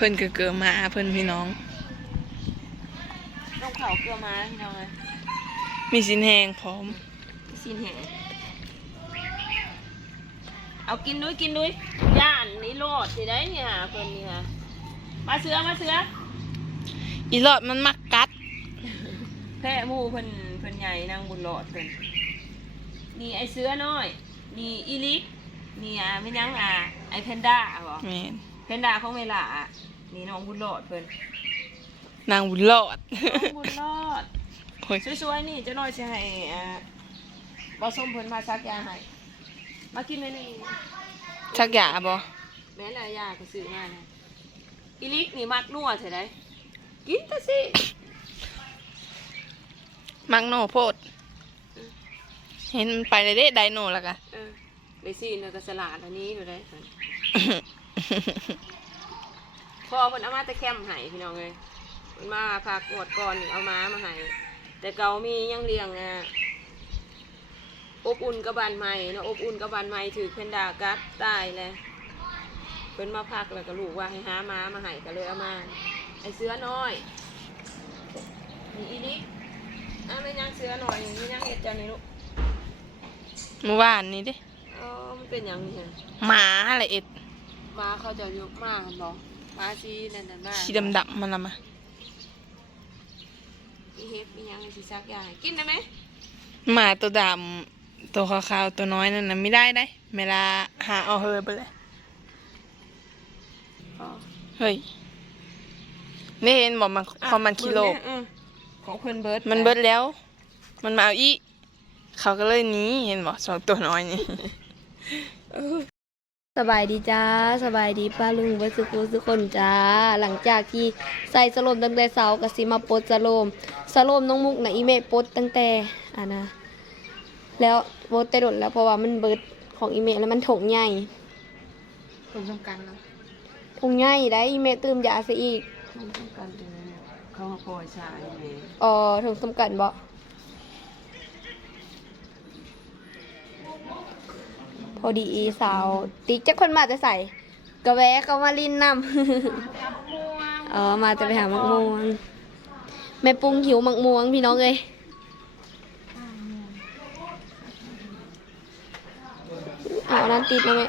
เพิ่นก็เกิดมาเพิ่นพี่น้องต้องเขาเกลือมาพี่น้องเลยมีสินแหงพร้อมสินแหงเอากินด้วยกินด้วยย่านนี่โลดสิได้เนี่ยเพิ่นนี่ค่ะมาเสือมาเสืออีหลอดมันมักกัดแพะหมูเพิ่นเพิ่นใหญ่นางบุญหลอดเพิ่นนี่ไอเสือน้อยนี่อีลิกนี่อะไม่ยังอะไอแพนด้าบ่แม่ นแพนด้าของเวลาอะนี่น้องบุญหลอดเพิ่นนางบุญรอด น้องบุญหลอดโอ้ยสวยๆนี่เจ้าน้อยสิให้อ่าบ่ส้มเพิ่นมาซักยาให้มากินไหมนี่ชักยาบ่แม่นละยาก็ซื้อมานะอีลิกนี่มักนัวใช่ไดกินแต่สิมักโนโพด เห็นมันไปเลยเด้ไดโนแล้วกะเออไปสิเนยก็สลัดอันนี้อยู่ได้หั่น พอเพิ่นเอามาแต่แคมป์ให้พี่น้องเอ้ยเพิ่นมาพากงวดก่อนนี่เอาม้ามาให้แต่เก่ามียังเลี้ยงอะอบอุ่นกับบ้านใหม่เนาะอบอุ่นกับบ้านใหม่ถือเพนดากัดตายเลยเพิ่นมาพักแล้วก็ลูกว่าให้หาม้ามาให้ก็เลยเอามาไอเสือน้อยนี่อีนี่อ้าวไม่ยังเสือหน่อยนี่ยังเห็ดจังนี่ลูกเมื่อวานนี้เด้อ๋อมันเป็นอย่างนี้ฮะหมาอะไรเอ็ด ม้าเขาจะยกมาหันบอกม้าสีนั่นนั่นมาสีดำๆมันละมามีเห็ดมีหยังมีสีซักอย่างให้กินได้ไหมหมาตัวดำตัวขาวๆตัวน้อยนั่นน่ะไม่ได้ได้เวลาหาเอาเฮอไปเลยอ๋อเฮ้ยนี่เห็นบอกมันพอมันคิโลเบิ่งแอืมของเพิ่นเบิร์ดมันเบิดแล้ว มันมาเอาอีเขาก็เลยหนี้เห็นบอกสองตัวน้อยนี่ สบายดีจ้าสบายดีป้าลุงเวัสุกุสุกคนจ้า หลังจากที่ใส่สโลมตั้งแต่เสาร์กสิมาปลดสโลมสโลมน้องมุกนะอีเมปลดตั้งแต่อ่านะ แล้วปลดแต่ดดแล้วเพราะว่ามันเบิดของอีเมแล้วมันถงใหญ่คนสำคัญเนาะถงใหญ่ได้อีเมตื่มยาซะอีกคนสำคัญจังเลยเนี่ยเขามาปล่อยสายแม่อ๋อถงสำกันบ่ พอดีอีสาว ติ๊กจักคนมาจะใส่กระแวะเขามาลินนำอ๋อมาจะไปหามักม่วงแม่ปุ้งหิวมักม่วงพี่น้องเอ้ยเอาอันนั้นติดนะแม่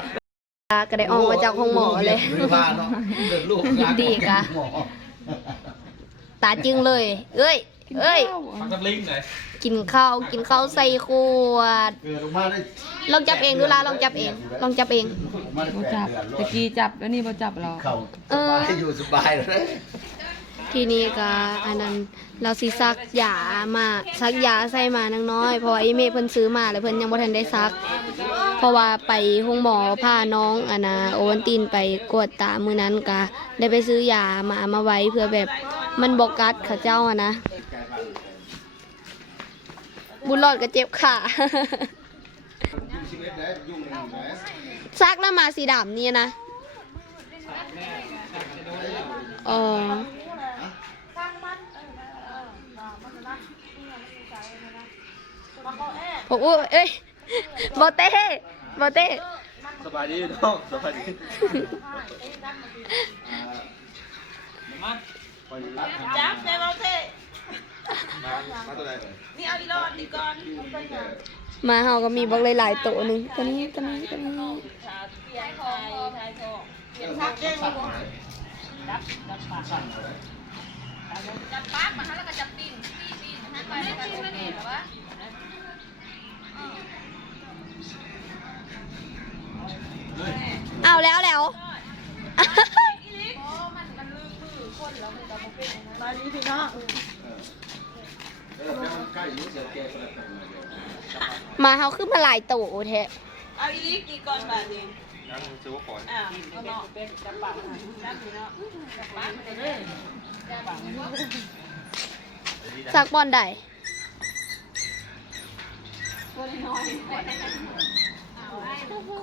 ก็ได้ออกมาจากห้องหมอเลยไม่ว่าเนาะเดินลูกดีกะหมอตาจึงเลย เอ้ย เอ้ย ฟังกับลิงหน่อย กินข้าวกินข้าวใส่ขวด เกิดออกมาได้ลองจับเองดูลาลองจับเอง ลองจับเอง ออกมาได้แปดเดือนตะกี้จับแล้วนี่บ่จับเราเข่าสบายอยู่สบายเลย ทีนี้ก็อันนั้นเราสิซักยามาซักยาใส่มานังน้อยเพราะว่าไอ้เมฆเพิ่นซื้อมาแล้วเพิ่นยังบ่ทันได้ซัก เพราะว่าไปห้องหมอพาน้องอันนะโอวันตินไปกวดตามื้อนั้นก็ได้ไปซื้อยามามาไว้เพื่อแบบมันบ่กัดเขาเจ้าอะนะ บุญรอดก็เจ็บขาชีวิตได้ยุ่งเลยนะซักแล้วมาสีดำนี่นะอ๋อโอ้โหเอ้ยบอเต้บอเต้สบายดีน้องสบายดีมาจับได้บ่เท่ มามาตัวไหนนี่เอาอีรอดดีก่อนมาเฮาก็มีบอกหลายๆโตหนึงตัวนี้ตัวนี้ตัวนี้ขาเปลี่ยนทายทายทองเปลี่ยนพักเด้งดีกว่าจับจับปากจับปากมาฮะแล้วก็จับตีนตีนตีนหันไปแล้วก็โอเคหรอวะเอาแล้วแล้ว เออแล้วมันใกล้อยู่เสียแก่คนละคนเลย มาเฮาขึ้นมาหลายโตวแท้เอาอีลิกดีก่อนบาดนี้นั่งซื้อว่าก่อนอ่าก็เนาะเป็นจับปากจับนี่เนาะจับปากเลยซักบอลได้ค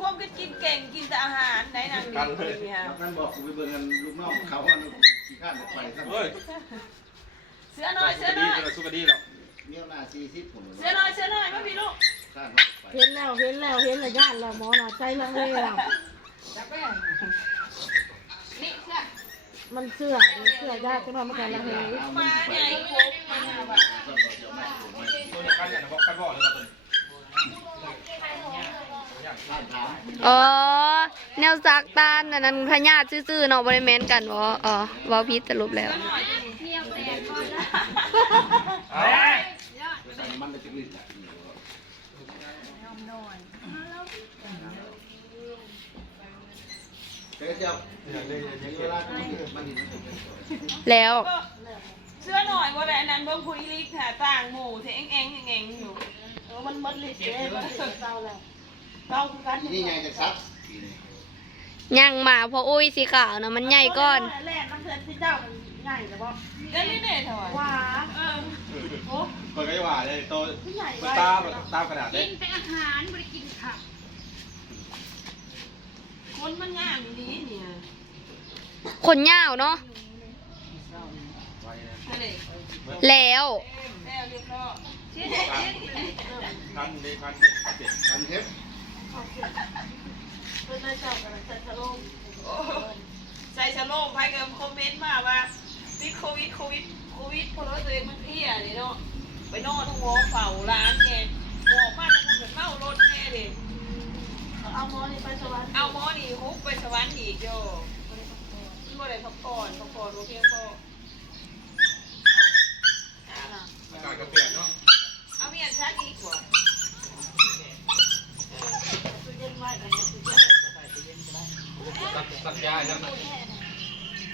วบก็กินเก่งกินแต่อาหารได้นางดีเนี่ยนั่นบอกกูไปเบิ่งกันลูกน้องเขาว่าขี้ข้านออกไปซะเฮ้ยเสื้อน้อยเสื้อดีน้อยเลยสุกดีแล้วเมียวหน้าสี่สิบผมเสื้อน้อยเสื้อน้อยมาพี่ลูก ข้านออกไปเห็นแล้วเห็นแล้วเห็นแล้วย่านแล้วหมอน่ะใจละเลแล้วนี่เสื้อมันเสื้อมเสื้อยากจังว่ามันกันละเฮยมาใหญ่ครบมาว่ะตัวนี้กันอย่างนะบอกกันบอกเลยครับตัวนี้อ๋อ แนวซักตานอันนั้นพญาติซื่อๆเนาะบ่ได้แม่นกันบ่อ๋อเว้าผิดสรุปแล้วจะกลิ้น เดี๋ยวเจ้าเวลามันมัน แล้ว เสื้อหน่อยว่าแต่อันนั้นเบิ่งคุยลิกค่ะต่างหมู่เทเอ็งเอ็งเอ็งอยู่เออมันมัดลิเจ้มันเศร้าแล้วเศร้าคือกันนี่ไงจะซักยังมาเพราะอุ้ยสีขาวนะมันใหญ่ก่อน แรกน้ำเพื่อนที่เจ้ามันใหญ่แต่ว่าเดี๋ยวนี้เนี่ยเถอะว้าเออโอ้คนก็จะว่าเลยโตัวที่ใหญ่มันไว้ตามตามขนาดเลย คนมันงามดีเนี่ยคนยาวเนาะนั่นเอแล้ว แล้วเรียบร้อยเชี่ยคันนี้คันนี้คันเด็ดทำเทปเพื่อนเจ้ากันใส่ชะโลมใส่ชะโลมไปกับคอมเมนต์มาว่าติดโควิดโควิดโควิดเพราะว่าตัวเองมันเพลียนี่เนาะไปนอนทั้งหัวเฝ้าร้านไงบอกมา เอาหมอนี่ฮุบไปสวรรค์อีกโยมันบ่ได้พักผ่อนพักผ่อนบ่เพียงพออากาศก็เปลี่ยนเนาะเอาเมียนชักอีกว่าตู้เย็นไว้กันเนี่ยตู้เย็นสักสักยาจัง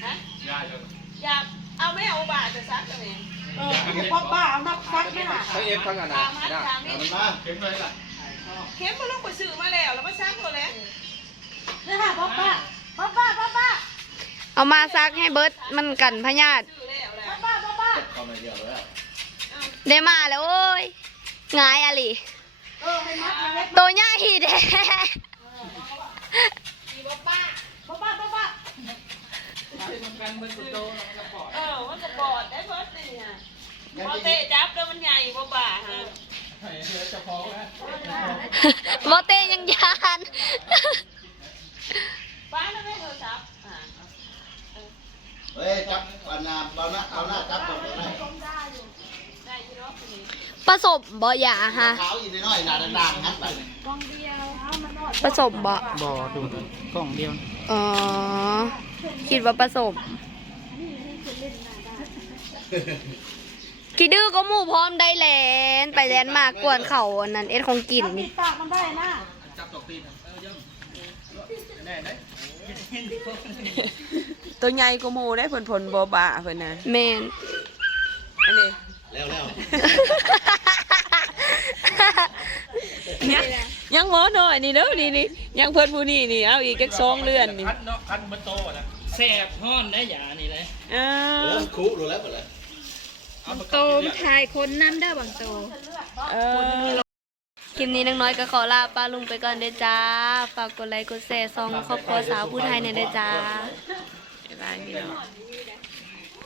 ฮะยาจังอยากเอาไม่เอาบาทจะซักกันเองเออป้าป้าเอานักซักไหมล่ะทั้งเอฟทั้งอันตานะมฮัทนะตามนี่มันมาเข็มเลยล่ะ เข้มมาลงไปซื้อมาแล้วแล้วมาซักตัวแล้วนี่ค่ะป้าป้าป้าป้าป้าป้า เอามาซักให้เบิร์ดมันกันพญาติซื้อแล้วแล้วป้าป้าป้าเข้ามาเดียวแล้วได้มาแล้วโอ้ยงายอะลิเออให้มัดมาเล็กตัวใหญ่แท้ป้าป้าป้าป้าเออมันก็บอดได้เบิดนี่ฮะพอเตะจับแล้วมันใหญ่บ่บ่าฮะบ่เต้ยังยาน ป้าแล้วไม่โทรศัพท์อ่า เฮ้ยจับปันนาเบาหน้าเอาหน้าจับก่อนเลยได้ผสมบ่หยาฮะขาวอยู่น้อยๆหนาด่างๆฮัทไปกองเดียวเอามันนอดผสมบ่บ่ดูกล่องเดียว อ๋อ คิดว่าผสมคิดดื้อก็หมู่พร้อมได้แลนไปแลนมากกวนเขาอันนั้นเอ็ดของกินนี่ปากมันได้นะจับตกตีนเออยังแน่ไหน ตัวใหญ่กว่าหมูได้ผลผลบ่บ่าเพิ่นน่ะแม่นอันนี้แล้วแล้วยังยังหมอหน่อยนี่เด้อนี่นี่ยังเพิ่นผู้นี้นี่เอาอีกจักสองเรือนนี่คันเนาะคันมันโตนะแสบฮ้อนได้หยานี่เลยเอเริ่อมคุรู้แล้วหมดเลยโตมทายคนน้ำได้บางโต เออ คลิปนี้น้องน้อยก็ขอลาป้าลุงไปก่อนเด้อจ้า ฝากกดไลค์กดแชร์ซองครอบครัวสาวผู้ไทยในอยเด้อจ้าบ๊ Eren Gülo.